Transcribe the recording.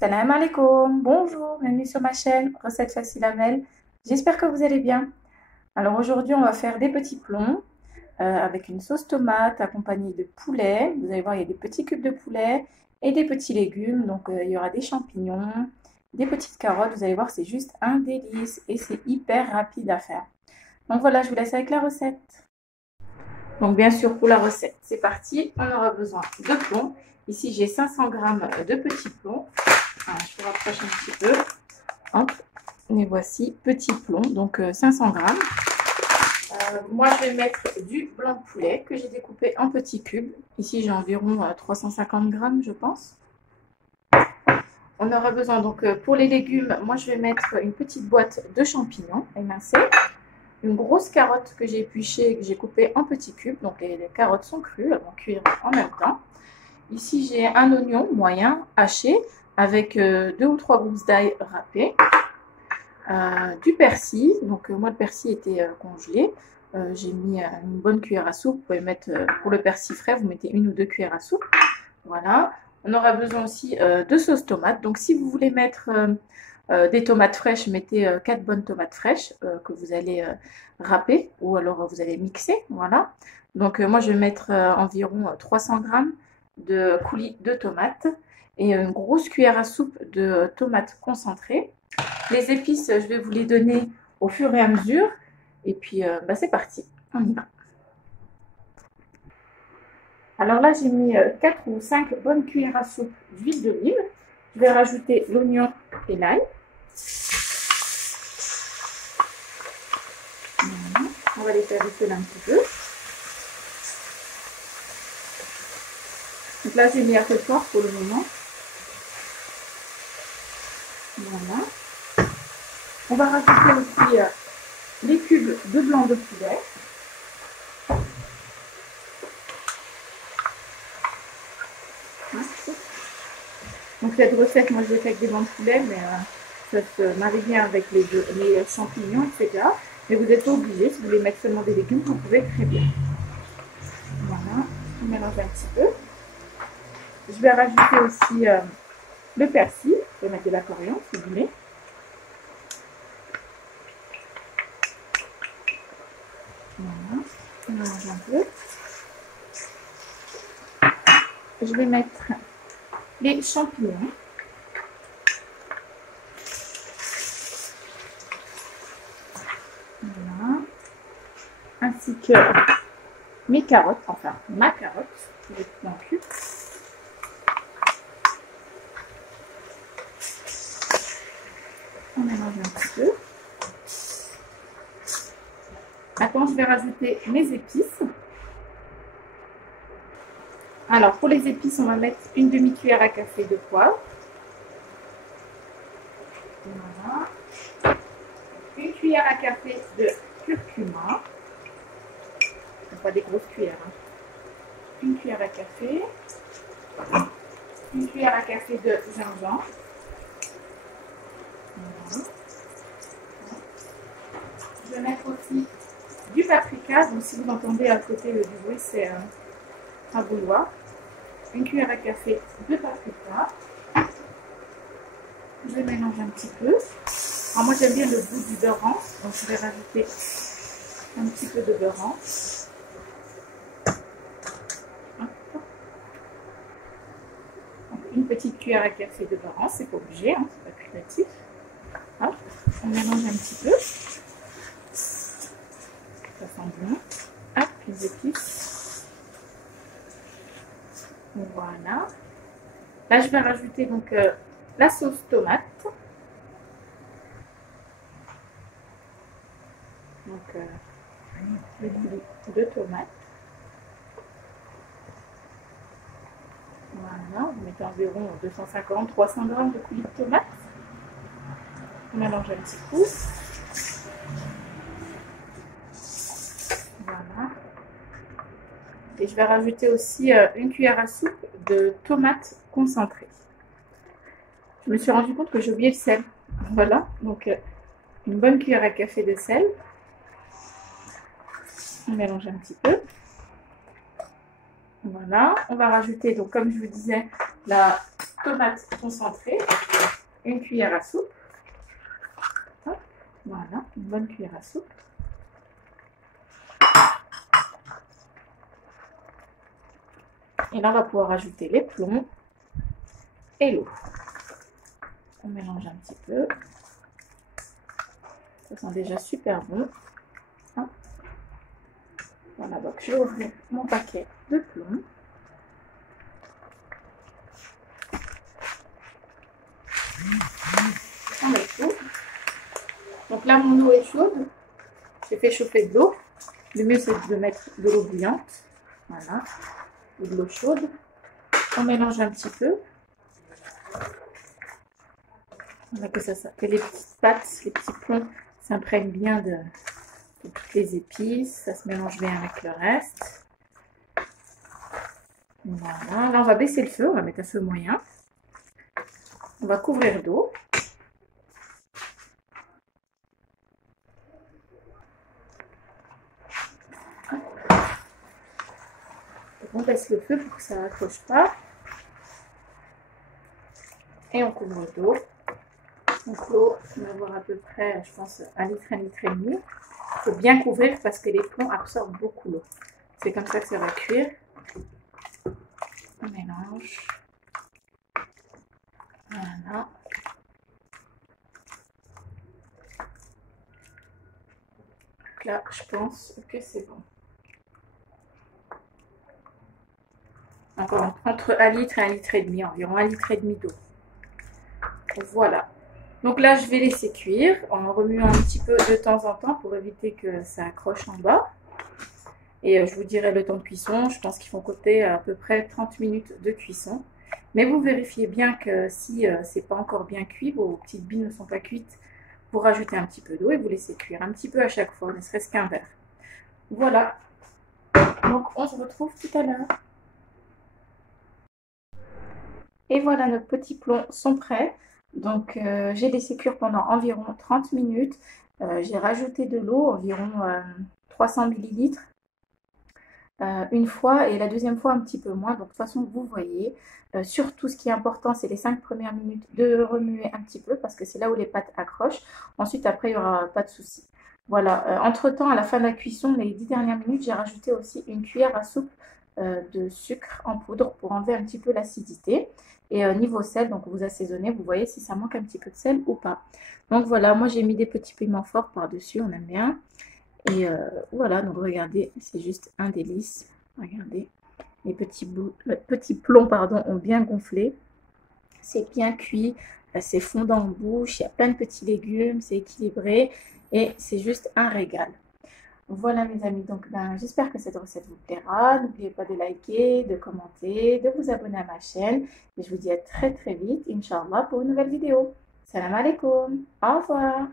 Salam alaikum, bonjour, bienvenue sur ma chaîne Recettes Faciles Amel. J'espère que vous allez bien. Alors aujourd'hui, on va faire des petits plombs avec une sauce tomate accompagnée de poulet. Vous allez voir, il y a des petits cubes de poulet et des petits légumes. Donc il y aura des champignons, des petites carottes. Vous allez voir, c'est juste un délice et c'est hyper rapide à faire. Donc voilà, je vous laisse avec la recette. Donc bien sûr, pour la recette, c'est parti. On aura besoin de plombs. Ici, j'ai 500 g de petits plombs. Voilà, je vous rapproche un petit peu. Hop, les voici, petits plombs, donc 500 grammes. Moi, je vais mettre du blanc de poulet que j'ai découpé en petits cubes. Ici, j'ai environ 350 grammes, je pense. On aura besoin, donc pour les légumes, moi, je vais mettre une petite boîte de champignons émincés. Une grosse carotte que j'ai épluchée et que j'ai coupée en petits cubes. Donc, les carottes sont crues, elles vont cuire en même temps. Ici, j'ai un oignon moyen haché avec 2 ou 3 gousses d'ail râpées. Du persil, donc moi le persil était congelé, j'ai mis une bonne cuillère à soupe. Vous pouvez mettre pour le persil frais, vous mettez 1 ou 2 cuillères à soupe. Voilà, on aura besoin aussi de sauce tomate. Donc si vous voulez mettre des tomates fraîches, mettez 4 bonnes tomates fraîches que vous allez râper ou alors vous allez mixer. Voilà, donc moi je vais mettre environ 300 grammes de coulis de tomates et une grosse cuillère à soupe de tomates concentrées. Les épices, je vais vous les donner au fur et à mesure. Et puis, c'est parti, on y va. Alors là, j'ai mis 4 ou 5 bonnes cuillères à soupe d'huile d'olive. Je vais rajouter l'oignon et l'ail. Voilà. On va les faire rissoler un petit peu. Donc là, j'ai mis à peu fort pour le moment. Voilà. On va rajouter aussi les cubes de blanc de poulet. Donc cette recette, moi je l'ai fait avec des blancs de poulet, mais ça se marie bien avec les champignons, etc. Mais vous n'êtes pas obligé, si vous voulez mettre seulement des légumes, vous pouvez très bien. Voilà, on mélange un petit peu. Je vais rajouter aussi le persil. Je vais mettre de la coriandre, si vous voulez. Voilà, on mélange un peu. Je vais mettre les champignons. Voilà. Ainsi que mes carottes, enfin ma carotte, que j'ai coupée en cubes. On mélange un petit peu. Maintenant, je vais rajouter mes épices. Alors, pour les épices, on va mettre une demi-cuillère à café de poivre. Voilà. Une cuillère à café de curcuma. Pas des grosses cuillères. Hein. Une cuillère à café. Une cuillère à café de gingembre. Voilà. Je vais mettre aussi du paprika. Donc, si vous entendez à côté du bruit, c'est un bouilloire. Une cuillère à café de paprika. Je mélange un petit peu. Alors moi j'aime bien le goût du beurre rance, donc je vais rajouter un petit peu de beurre rance. Une petite cuillère à café de beurre rance, c'est pas obligé, hein, c'est facultatif. Hop, on mélange un petit peu. Ça sent bon. Hop, les épices. Voilà. Là je vais rajouter donc la sauce tomate. Donc le coulis de tomate. Voilà, vous mettez environ 250-300 grammes de coulis de tomate. On mélange un petit coup. Voilà. Et je vais rajouter aussi une cuillère à soupe de tomates concentrées. Je me suis rendu compte que j'ai oublié le sel. Voilà, donc une bonne cuillère à café de sel. On mélange un petit peu. Voilà, on va rajouter, donc comme je vous disais, la tomate concentrée, une cuillère à soupe. Hop, voilà, une bonne cuillère à soupe. Et là, on va pouvoir ajouter les plombs et l'eau. On mélange un petit peu. Ça sent déjà super bon. Voilà, donc je vais ouvrir mon paquet de plombs. On met tout. Donc là, mon eau est chaude. J'ai fait chauffer de l'eau. Le mieux, c'est de mettre de l'eau bouillante. Voilà. Ou de l'eau chaude. On mélange un petit peu. Voilà, que les petites pâtes, les petits plombs s'imprègnent bien de toutes les épices. Ça se mélange bien avec le reste. Voilà. Là, on va baisser le feu. On va mettre un feu moyen. On va couvrir d'eau. On baisse le feu pour que ça n'accroche pas. Et on couvre d'eau. Donc l'eau, on va avoir à peu près, je pense, 1 litre et demi. Il faut bien couvrir parce que les plombs absorbent beaucoup l'eau. C'est comme ça que ça va cuire. On mélange. Voilà. Donc là, je pense que c'est bon. Encore entre 1 litre et 1 litre et demi, environ 1 litre et demi d'eau. Voilà. Donc là, je vais laisser cuire en remuant un petit peu de temps en temps pour éviter que ça accroche en bas. Et je vous dirai le temps de cuisson. Je pense qu'il faut compter à peu près 30 minutes de cuisson. Mais vous vérifiez bien que si c'est pas encore bien cuit, vos petites billes ne sont pas cuites, vous rajoutez un petit peu d'eau et vous laissez cuire un petit peu à chaque fois, ne serait-ce qu'un verre. Voilà. Donc on se retrouve tout à l'heure. Et voilà, nos petits plombs sont prêts. Donc j'ai laissé cuire pendant environ 30 minutes. J'ai rajouté de l'eau, environ 300 ml une fois et la deuxième fois un petit peu moins. Donc de toute façon, vous voyez. Surtout, ce qui est important, c'est les 5 premières minutes de remuer un petit peu parce que c'est là où les pâtes accrochent. Ensuite, après, il n'y aura pas de souci. Voilà. Entre-temps, à la fin de la cuisson, les 10 dernières minutes, j'ai rajouté aussi une cuillère à soupe de sucre en poudre pour enlever un petit peu l'acidité. Et niveau sel, donc vous assaisonnez, vous voyez si ça manque un petit peu de sel ou pas. Donc voilà, moi j'ai mis des petits piments forts par-dessus, on aime bien. Et voilà, donc regardez, c'est juste un délice. Regardez, les petits plombs ont bien gonflé. C'est bien cuit, c'est fondant en bouche, il y a plein de petits légumes, c'est équilibré et c'est juste un régal. Voilà mes amis, donc j'espère que cette recette vous plaira. N'oubliez pas de liker, de commenter, de vous abonner à ma chaîne. Et je vous dis à très très vite, Inch'Allah, pour une nouvelle vidéo. Salam alaikum, au revoir.